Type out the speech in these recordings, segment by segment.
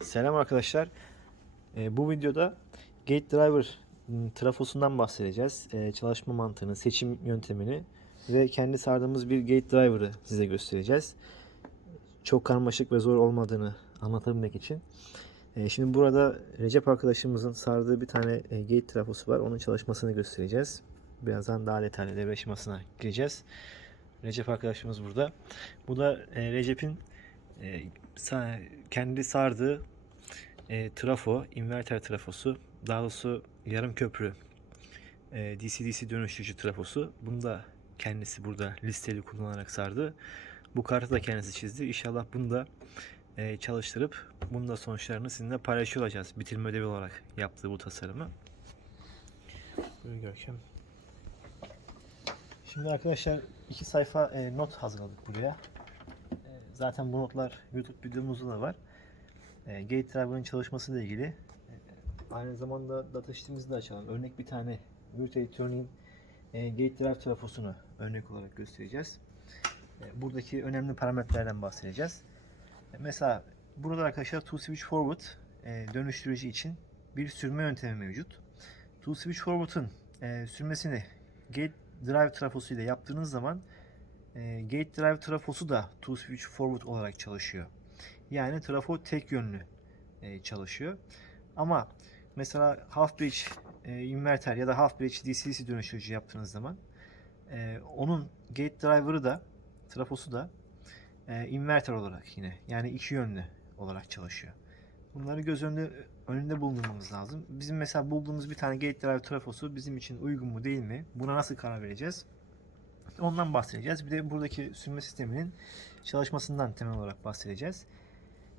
Selam arkadaşlar. Ee, bu videoda Gate Driver m, trafosundan bahsedeceğiz. Ee, çalışma mantığını, seçim yöntemini ve kendi sardığımız bir Gate Driver'ı size göstereceğiz. Çok karmaşık ve zor olmadığını anlatabilmek için. Ee, şimdi burada Recep arkadaşımızın sardığı bir tane e, Gate trafosu var. Onun çalışmasını göstereceğiz. Birazdan daha detaylı devre aşamasına gireceğiz. Recep arkadaşımız burada. Bu da e, Recep'in e, kendi sardığı e, trafo, inverter trafosu, daha doğrusu yarım köprü e, DC-DC dönüştürücü trafosu. Bunu da kendisi burada listeli kullanarak sardı. Bu kartı da kendisi çizdi. İnşallah bunu da e, çalıştırıp bunun da sonuçlarını sizinle paylaşıyor olacağız. Bitirme ödevi olarak yaptığı bu tasarımı. Buyur Görkem. Şimdi arkadaşlar iki sayfa e, not hazırladık buraya. Zaten bu notlar YouTube videomuzda da var. E, Gate Driver'ın çalışmasıyla ilgili. E, aynı zamanda data sheet'imizi de açalım. Örnek bir tane Virtual Turning e, Gate Drive trafosunu örnek olarak göstereceğiz. E, buradaki önemli parametrelerden bahsedeceğiz. E, mesela burada arkadaşlar Two Switch Forward e, dönüştürücü için bir sürme yöntemi mevcut. Two Switch Forward'ın e, sürmesini Gate Drive trafosu ile yaptığınız zaman e, Gate Drive trafosu da Two Switch Forward olarak çalışıyor. Yani trafo tek yönlü e, çalışıyor. Ama mesela half bridge e, inverter ya da half bridge DC-DC dönüştürücü yaptığınız zaman e, onun gate driver'ı da trafosu da inverter olarak yine yani iki yönlü olarak çalışıyor. Bunları göz önünde önünde bulundurmamız lazım. Bizim mesela bulduğumuz bir tane gate drive trafosu bizim için uygun mu değil mi? Buna nasıl karar vereceğiz? Ondan bahsedeceğiz. Bir de buradaki sürme sisteminin çalışmasından temel olarak bahsedeceğiz.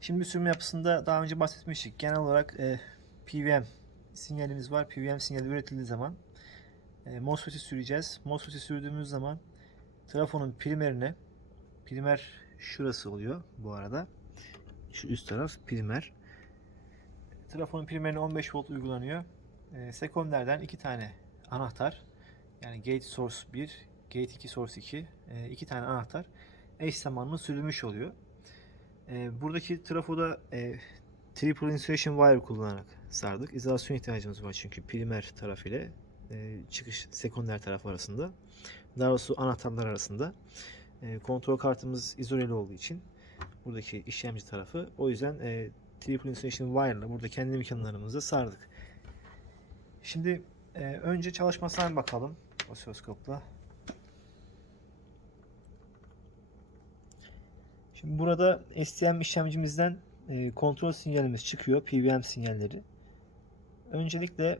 Şimdi sürme yapısında daha önce bahsetmiştik. Genel olarak e, PWM sinyalimiz var. PWM sinyali üretildiği zaman e, MOSFET'i süreceğiz. MOSFET'i sürdüğümüz zaman trafonun primerine primer şurası oluyor bu arada. Şu üst taraf primer. Trafonun primerine 15 volt uygulanıyor. E, sekonderden iki tane anahtar yani gate source 1, gate 2 source 2 e, iki tane anahtar eş zamanlı sürülmüş oluyor. E, buradaki trafoda e, triple insulation wire kullanarak sardık. İzolasyon ihtiyacımız var çünkü primer taraf ile e, çıkış sekonder taraf arasında. Daha doğrusu anahtarlar arasında. E, kontrol kartımız izoleli olduğu için buradaki işlemci tarafı. O yüzden e, triple insulation wire ile burada kendi imkanlarımızla sardık. Şimdi e, önce çalışmasına bakalım osiloskopla. Şimdi burada STM işlemcimizden e, kontrol sinyalimiz çıkıyor. PWM sinyalleri. Öncelikle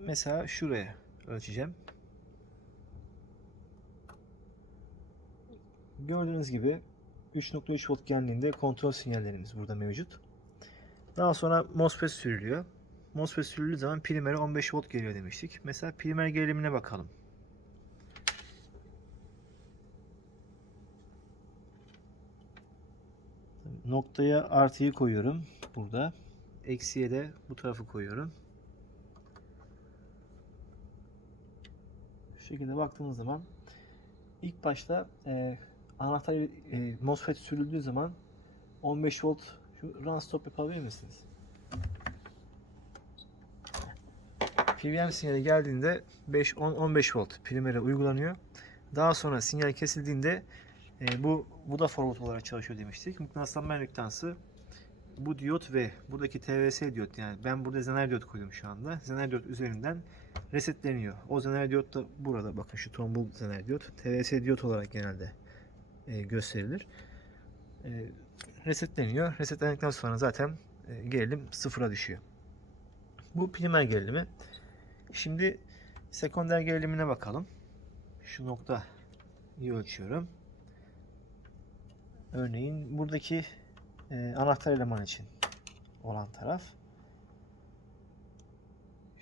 mesela şuraya ölçeceğim. Gördüğünüz gibi 3.3 volt genliğinde kontrol sinyallerimiz burada mevcut. Daha sonra MOSFET sürülüyor. MOSFET sürüldüğü zaman primere 15 volt geliyor demiştik. Mesela primer gerilimine bakalım. Noktaya artıyı koyuyorum burada. Eksiye de bu tarafı koyuyorum. Şu şekilde baktığımız zaman ilk başta e, anahtar e, MOSFET sürüldüğü zaman 15 volt şu run stop yapabilir misiniz? PWM sinyali geldiğinde 5 10 15 volt primere uygulanıyor. Daha sonra sinyal kesildiğinde e, bu bu da forward olarak çalışıyor demiştik. Mıknatıslanma enlüktansı bu diyot ve buradaki TVS diyot yani ben burada zener diyot koydum şu anda. Zener diyot üzerinden resetleniyor. O zener diyot da burada bakın şu tombul zener diyot. TVS diyot olarak genelde e, gösterilir. E, resetleniyor. Resetlendikten sonra zaten e, gerilim sıfıra düşüyor. Bu primer gerilimi. Şimdi sekonder gerilimine bakalım. Şu nokta iyi ölçüyorum. Örneğin buradaki e, anahtar eleman için olan taraf.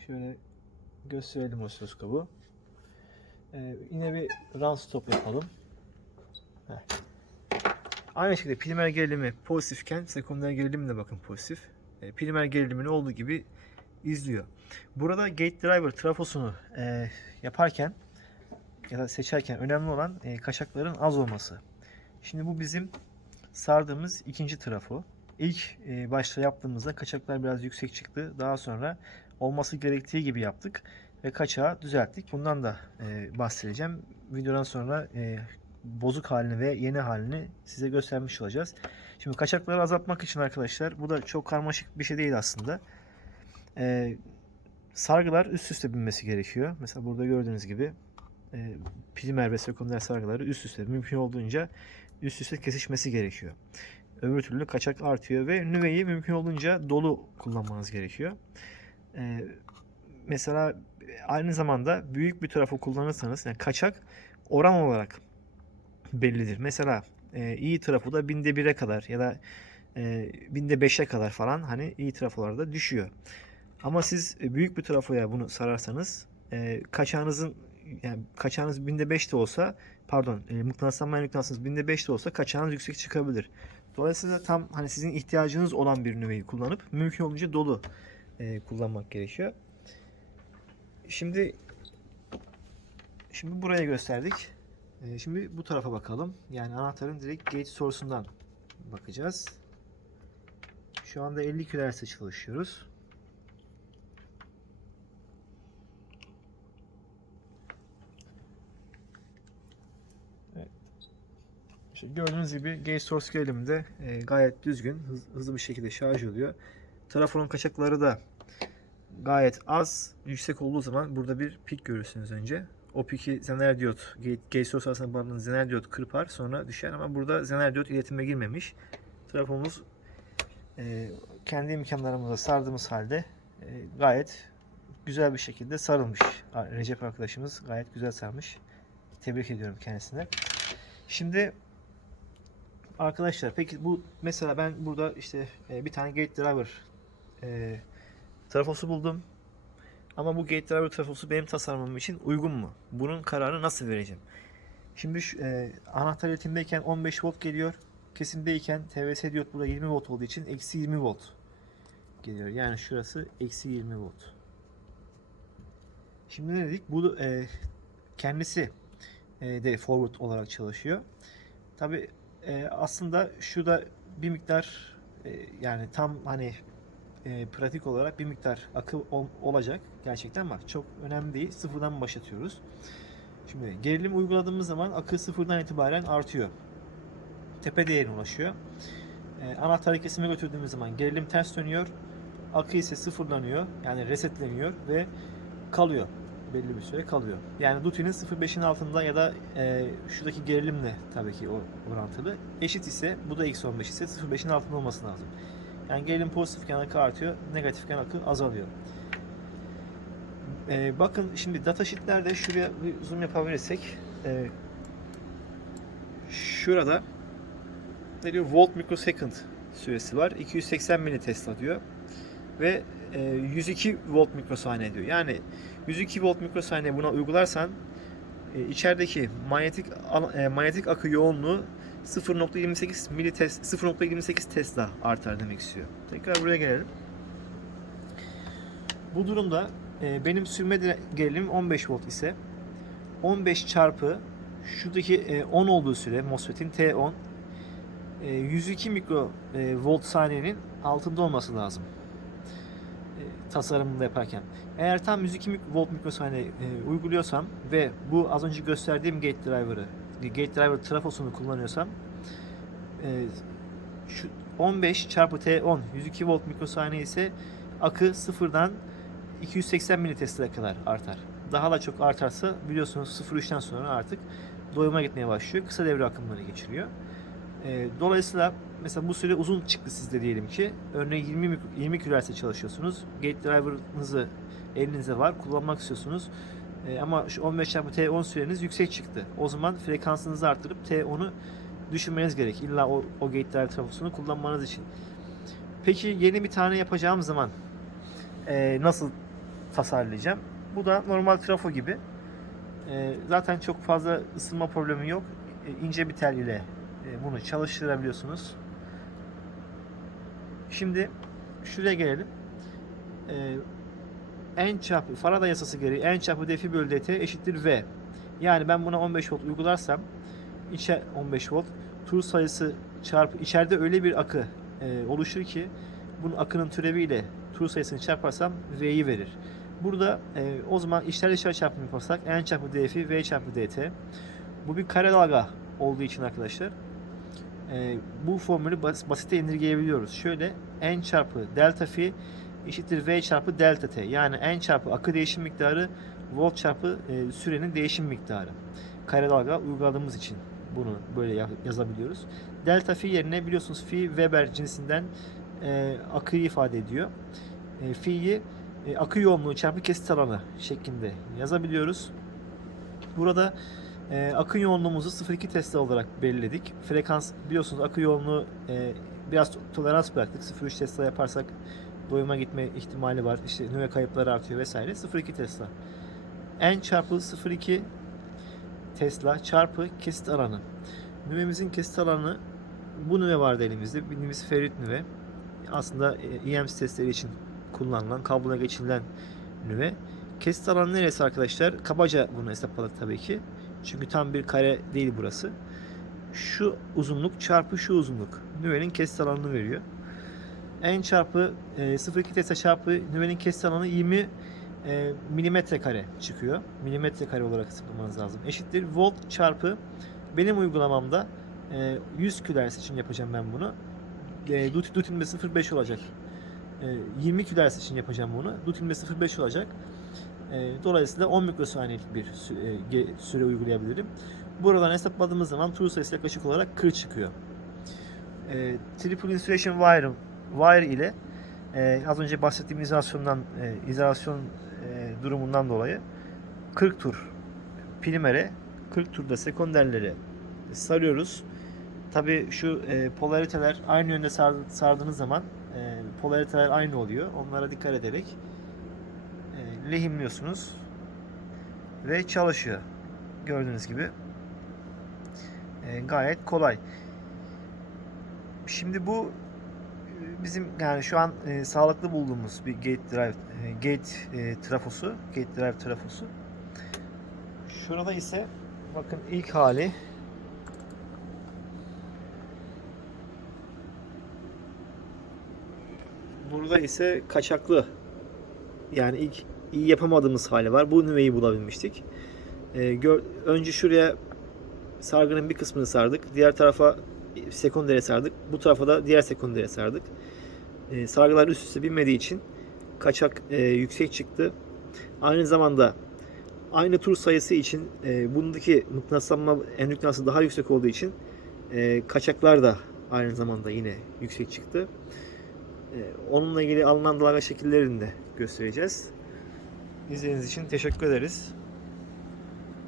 Şöyle gösterelim osiloskopu. E, yine bir run stop yapalım. Heh. Aynı şekilde primer gerilimi pozitifken sekonder gerilim de bakın pozitif. E, primer gerilimini olduğu gibi izliyor. Burada gate driver trafosunu e, yaparken ya da seçerken önemli olan e, kaçakların az olması. Şimdi bu bizim sardığımız ikinci trafo. ilk e, başta yaptığımızda kaçaklar biraz yüksek çıktı. Daha sonra olması gerektiği gibi yaptık ve kaçağı düzelttik. Bundan da e, bahsedeceğim. Videodan sonra e, bozuk halini ve yeni halini size göstermiş olacağız. Şimdi kaçakları azaltmak için arkadaşlar bu da çok karmaşık bir şey değil aslında. Sargılar üst üste binmesi gerekiyor. Mesela burada gördüğünüz gibi e, primer ve sekonder sargıları üst üste mümkün olduğunca üst üste kesişmesi gerekiyor. Öbür türlü kaçak artıyor ve nüveyi mümkün olduğunca dolu kullanmanız gerekiyor. E, mesela aynı zamanda büyük bir trafo kullanırsanız yani kaçak oran olarak bellidir. Mesela e, iyi trafoda binde bire kadar ya da e, binde beşe kadar falan hani iyi trafolarda düşüyor. Ama siz büyük bir trafoya bunu sararsanız e, kaçağınızın yani kaçağınız binde 5 de olsa pardon e, mıknatıslanmayan mıknatısınız binde 5 de olsa kaçağınız yüksek çıkabilir. Dolayısıyla tam hani sizin ihtiyacınız olan bir nüveyi kullanıp mümkün olunca dolu e, kullanmak gerekiyor. Şimdi şimdi buraya gösterdik. E, şimdi bu tarafa bakalım. Yani anahtarın direkt gate source'undan bakacağız. Şu anda 50 kHz çalışıyoruz. İşte gördüğünüz gibi gate source elimde e, gayet düzgün, hız- hızlı bir şekilde şarj oluyor. Trafonun kaçakları da gayet az. Yüksek olduğu zaman burada bir pik görürsünüz önce. O piki zener diyot, gate source arasında bağlanan zener diyot kırpar sonra düşer ama burada zener diyot iletime girmemiş. Trafomuz e, kendi imkanlarımıza sardığımız halde e, gayet güzel bir şekilde sarılmış. Recep arkadaşımız gayet güzel sarmış. Tebrik ediyorum kendisine. Şimdi Arkadaşlar peki bu mesela ben burada işte e, bir tane gate driver e, trafosu buldum. Ama bu gate driver trafosu benim tasarımım için uygun mu? Bunun kararını nasıl vereceğim? Şimdi şu, e, anahtar iletimdeyken 15 volt geliyor. Kesimdeyken TVS diyot burada 20 volt olduğu için eksi 20 volt geliyor. Yani şurası eksi 20 volt. Şimdi ne dedik? Bu e, kendisi e, de forward olarak çalışıyor. Tabi e, aslında şurada bir miktar e, yani tam hani e, pratik olarak bir miktar akı ol- olacak gerçekten ama çok önemli değil. Sıfırdan başlatıyoruz. Şimdi gerilim uyguladığımız zaman akı sıfırdan itibaren artıyor. Tepe değerine ulaşıyor. E, anahtarı kesime götürdüğümüz zaman gerilim ters dönüyor. Akı ise sıfırlanıyor. Yani resetleniyor ve kalıyor. Belli bir süre kalıyor. Yani Duti'nin 0.5'in altında ya da e, şuradaki gerilimle tabii ki o orantılı. Eşit ise bu da eksi 15 ise 0.5'in altında olması lazım. Yani gerilim pozitifken akı artıyor, negatifken akı azalıyor. E, bakın şimdi datasheetlerde şuraya bir zoom yapabilirsek e, şurada ne diyor? Volt microsecond süresi var. 280 militesla diyor. Ve 102 volt mikrosaniye diyor. Yani 102 volt mikrosaniye buna uygularsan e, içerideki manyetik e, manyetik akı yoğunluğu 0.28 milites 0.28 Tesla artar demek istiyor. Tekrar buraya gelelim. Bu durumda e, benim sürme gerilimim 15 volt ise 15 çarpı şuradaki e, 10 olduğu süre MOSFET'in T10 e, 102 mikro e, volt saniyenin altında olması lazım e, tasarımını yaparken. Eğer tam 102 mik- volt mikrosaniye e, uyguluyorsam ve bu az önce gösterdiğim gate driver'ı gate driver trafosunu kullanıyorsam e, şu 15 çarpı T10 102 volt mikrosaniye ise akı sıfırdan 280 militesla'ya kadar artar. Daha da çok artarsa biliyorsunuz 0.3'ten sonra artık doyuma gitmeye başlıyor. Kısa devre akımları geçiriyor. E, dolayısıyla mesela bu süre uzun çıktı sizde diyelim ki. Örneğin 20 mik- 20 kHz'de çalışıyorsunuz. Gate driver'ınızı elinizde var. Kullanmak istiyorsunuz. E, ama şu 15 çarpı T10 süreniz yüksek çıktı. O zaman frekansınızı arttırıp T10'u düşürmeniz gerek. İlla o, o gate driver trafosunu kullanmanız için. Peki yeni bir tane yapacağım zaman e, nasıl tasarlayacağım? Bu da normal trafo gibi. E, zaten çok fazla ısınma problemi yok. E, ince bir tel ile e, bunu çalıştırabiliyorsunuz. Şimdi şuraya gelelim. E, en çarpı Faraday yasası gereği en çarpı defi bölü dt eşittir v. Yani ben buna 15 volt uygularsam içe 15 volt tur sayısı çarpı içeride öyle bir akı e, oluşur ki bunun akının türeviyle tur sayısını çarparsam V'yi verir. Burada e, o zaman içler dışarı çarpımı yaparsak N çarpı dF'i V çarpı dt. Bu bir kare dalga olduğu için arkadaşlar e, bu formülü bas, basite indirgeyebiliyoruz. Şöyle N çarpı delta fi eşittir V çarpı delta t. Yani N çarpı akı değişim miktarı volt çarpı e, sürenin değişim miktarı. Kare dalga uyguladığımız için bunu böyle ya- yazabiliyoruz. Delta fi yerine biliyorsunuz fi Weber cinsinden e, akıyı ifade ediyor. E, fi'yi e, akı yoğunluğu çarpı kesit alanı şeklinde yazabiliyoruz. Burada e, akı yoğunluğumuzu 0.2 Tesla olarak belirledik. Frekans biliyorsunuz akı yoğunluğu e, biraz tolerans bıraktık. 0.3 Tesla yaparsak doyuma gitme ihtimali var. İşte nüve kayıpları artıyor vesaire. 0.2 Tesla. N çarpı 0.2 Tesla çarpı kesit alanı. Nüvemizin kesit alanı bu nüve vardı elimizde. Bildiğimiz ferit nüve. Aslında e, EMS testleri için kullanılan, kabloya geçirilen nüve. Kesit alanı neresi arkadaşlar? Kabaca bunu hesapladık tabii ki. Çünkü tam bir kare değil burası. Şu uzunluk çarpı şu uzunluk. Nüvenin kesit alanını veriyor. N çarpı e, 0.2 Tesla çarpı nüvenin kesit alanı 20 e, milimetre kare çıkıyor. Milimetre kare olarak hesaplamanız lazım. Eşittir volt çarpı benim uygulamamda e, 100 küler için yapacağım ben bunu. E, dut, dutimde 0.5 olacak. E, 20 küler için yapacağım bunu. Dutimde 0.5 olacak. E, dolayısıyla 10 mikrosaniyelik bir e, süre uygulayabilirim. Buradan hesapladığımız zaman tur sayısı yaklaşık olarak 40 çıkıyor. E, triple insulation wire, wire ile e, az önce bahsettiğim izolasyondan e, izolasyon durumundan dolayı 40 tur primere 40 turda sekonderlere sarıyoruz. Tabi şu polariteler aynı yönde sar, sardığınız zaman polariteler aynı oluyor. Onlara dikkat ederek lehimliyorsunuz ve çalışıyor. Gördüğünüz gibi e, gayet kolay. Şimdi bu e, bizim yani şu an e, sağlıklı bulduğumuz bir gate drive e, gate e, trafosu, gate drive trafosu. Şurada ise bakın ilk hali Burada ise kaçaklı. Yani ilk iyi yapamadığımız hali var. Bu nüveyi bulabilmiştik. Ee, gör, önce şuraya sargının bir kısmını sardık. Diğer tarafa sekondere sardık. Bu tarafa da diğer sekondere sardık. Ee, sargılar üst üste binmediği için kaçak e, yüksek çıktı. Aynı zamanda aynı tur sayısı için e, bundaki mıknatıslanma endüktransı daha yüksek olduğu için e, kaçaklar da aynı zamanda yine yüksek çıktı. E, onunla ilgili alınan dalga şekillerini de göstereceğiz. İzlediğiniz için teşekkür ederiz.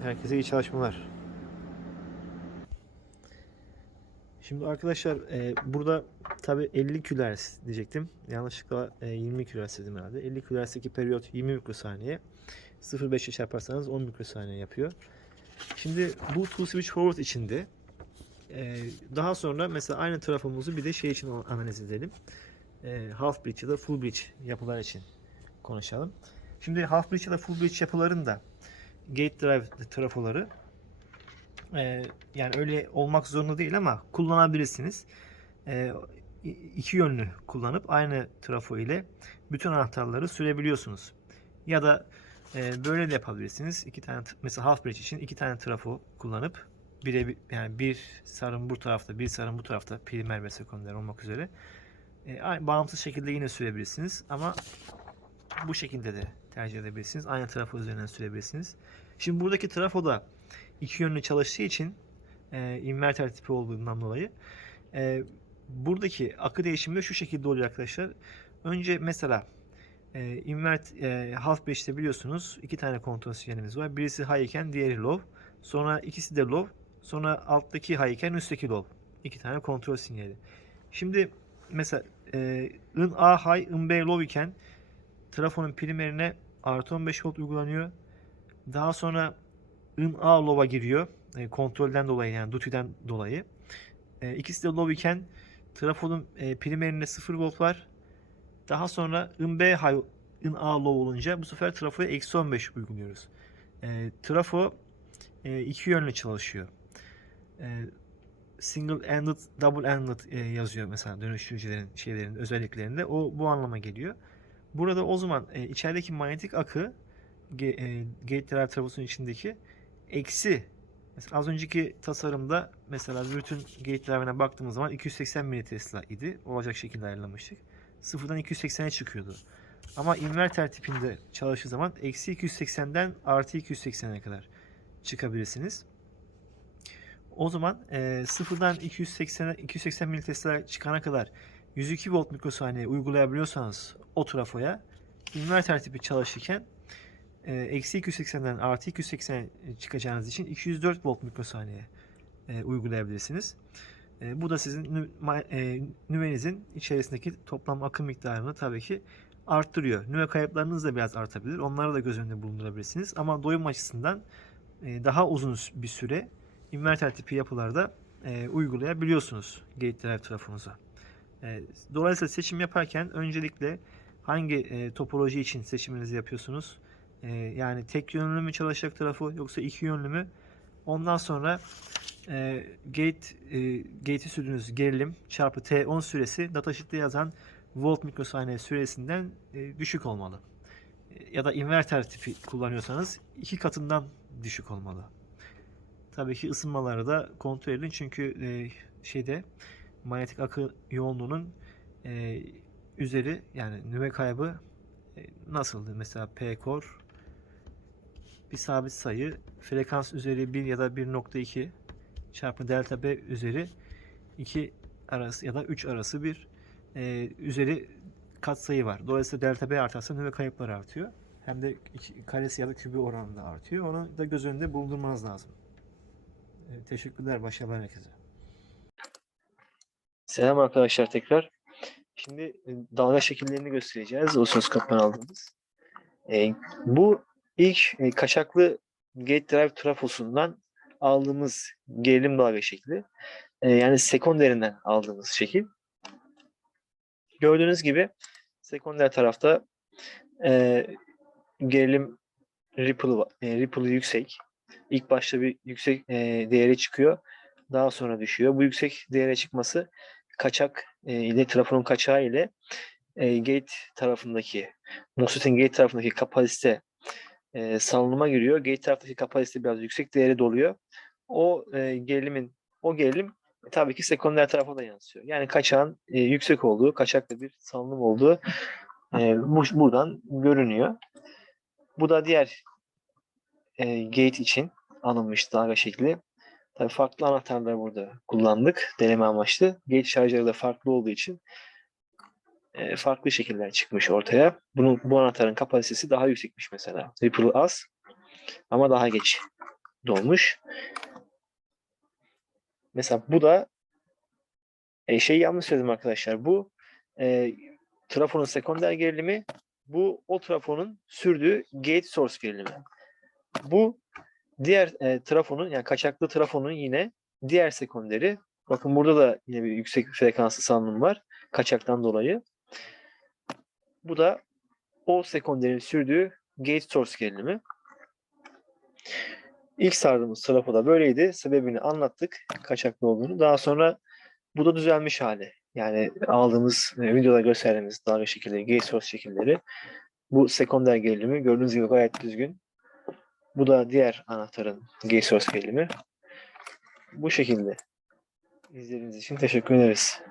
Herkese iyi çalışmalar. Şimdi arkadaşlar e, burada tabi 50 külerz diyecektim. Yanlışlıkla e, 20 külerz dedim herhalde. 50 külerzdeki periyot 20 mikrosaniye. 0.5'e çarparsanız 10 mikrosaniye yapıyor. Şimdi bu two switch forward içinde e, daha sonra mesela aynı trafomuzu bir de şey için analiz edelim. E, half bridge ya da full bridge yapılar için konuşalım. Şimdi half bridge ya da full bridge yapılarında gate drive trafoları e, yani öyle olmak zorunda değil ama kullanabilirsiniz. E, iki yönlü kullanıp aynı trafo ile bütün anahtarları sürebiliyorsunuz. Ya da e, böyle de yapabilirsiniz. İki tane mesela half bridge için iki tane trafo kullanıp bire yani bir sarım bu tarafta, bir sarım bu tarafta primer ve sekonder olmak üzere e, bağımsız şekilde yine sürebilirsiniz ama bu şekilde de tercih edebilirsiniz. Aynı trafo üzerinden sürebilirsiniz. Şimdi buradaki trafo da iki yönlü çalıştığı için e, inverter tipi olduğundan dolayı e, buradaki akı değişimi de şu şekilde oluyor arkadaşlar. Önce mesela e, invert e, half bridge'de biliyorsunuz iki tane kontrol sinyalimiz var. Birisi high iken diğeri low. Sonra ikisi de low. Sonra alttaki high iken üstteki low. İki tane kontrol sinyali. Şimdi mesela e, A high, ın B low iken trafonun primerine artı 15 volt uygulanıyor. Daha sonra ın A low'a giriyor. E, kontrolden dolayı yani duty'den dolayı. E, ikisi de low iken trafonun e, primerinde 0 volt var. Daha sonra ın B high, ın A low olunca bu sefer trafoya eksi 15 uyguluyoruz. E, trafo e, iki yönlü çalışıyor. E, single ended, double ended e, yazıyor mesela dönüştürücülerin şeylerin özelliklerinde. O bu anlama geliyor. Burada o zaman e, içerideki manyetik akı ge- e, gate trafosunun içindeki eksi mesela az önceki tasarımda mesela bütün gate drive'ine baktığımız zaman 280 militesla idi. Olacak şekilde ayarlamıştık. Sıfırdan 280'e çıkıyordu. Ama inverter tipinde çalıştığı zaman eksi 280'den artı 280'e kadar çıkabilirsiniz. O zaman e, sıfırdan 280'e 280 militesla çıkana kadar 102 volt mikrosaniye uygulayabiliyorsanız o trafoya inverter tipi çalışırken e, eksi 280'den artı 280'e çıkacağınız için 204 volt mikrosaniye e, uygulayabilirsiniz. E, bu da sizin nü- e, nüvenizin içerisindeki toplam akım miktarını tabii ki arttırıyor. Nüve kayıplarınız da biraz artabilir. Onları da göz önünde bulundurabilirsiniz. Ama doyum açısından e, daha uzun bir süre inverter tipi yapılarda e, uygulayabiliyorsunuz gate drive trafonuza. E, dolayısıyla seçim yaparken öncelikle hangi e, topoloji için seçiminizi yapıyorsunuz? E, yani tek yönlü mü çalışacak trafo yoksa iki yönlü mü? Ondan sonra e, gate gate'i sürdüğünüz gerilim çarpı T10 süresi datasheet'te yazan volt mikrosaniye süresinden düşük olmalı. Ya da inverter tipi kullanıyorsanız iki katından düşük olmalı. Tabii ki ısınmaları da kontrol edin çünkü şeyde manyetik akı yoğunluğunun e, üzeri yani nüve kaybı e, nasıldı? Mesela P core bir sabit sayı frekans üzeri 1 ya da 1.2 çarpı delta B üzeri 2 arası ya da 3 arası bir e, üzeri katsayı var. Dolayısıyla delta B artarsa nüve kayıpları artıyor. Hem de karesi ya da kübü oranında artıyor. Onu da göz önünde bulundurmanız lazım. E, teşekkürler. Başarılar herkese. Selam arkadaşlar tekrar. Şimdi e, dalga şekillerini göstereceğiz. Osiloskoptan aldığımız. E, bu ilk e, kaçaklı gate drive trafosundan aldığımız gerilim dalga şekli. E, yani sekonderinden aldığımız şekil. Gördüğünüz gibi sekonder tarafta e, gerilim ripple, e, ripple'ı yüksek. İlk başta bir yüksek e, değeri çıkıyor. Daha sonra düşüyor. Bu yüksek değere çıkması kaçak e, ile trafonun kaçağı ile e, gate tarafındaki MOSFET'in gate tarafındaki kapasite e, salınıma giriyor. Gate taraftaki kapasite biraz yüksek değeri doluyor. O e, gerilimin o gerilim tabii ki sekonder tarafa da yansıyor. Yani kaçağın e, yüksek olduğu, kaçaklı bir salınım olduğu e, bu, buradan görünüyor. Bu da diğer e, gate için alınmış dalga şekli. Farklı anahtarlar burada kullandık deneme amaçlı. Gate şarjları da farklı olduğu için e, farklı şekiller çıkmış ortaya. Bunun bu anahtarın kapasitesi daha yüksekmiş mesela. Ripple az ama daha geç dolmuş. Mesela bu da e, şey yanlış söyledim arkadaşlar. Bu e, trafonun sekonder gerilimi bu o trafonun sürdüğü gate source gerilimi. Bu diğer e, trafonun yani kaçaklı trafonun yine diğer sekonderi. Bakın burada da yine bir yüksek frekanslı salınım var kaçaktan dolayı. Bu da o sekonderin sürdüğü gate source gerilimi. İlk sardığımız trafo da böyleydi. Sebebini anlattık kaçaklı olduğunu. Daha sonra bu da düzelmiş hali. Yani aldığımız e, videoda gösterdiğimiz dalga şekilleri, gate source şekilleri. Bu sekonder gerilimi gördüğünüz gibi gayet düzgün. Bu da diğer anahtarın source gerilimi. Bu şekilde. İzlediğiniz için teşekkür ederiz.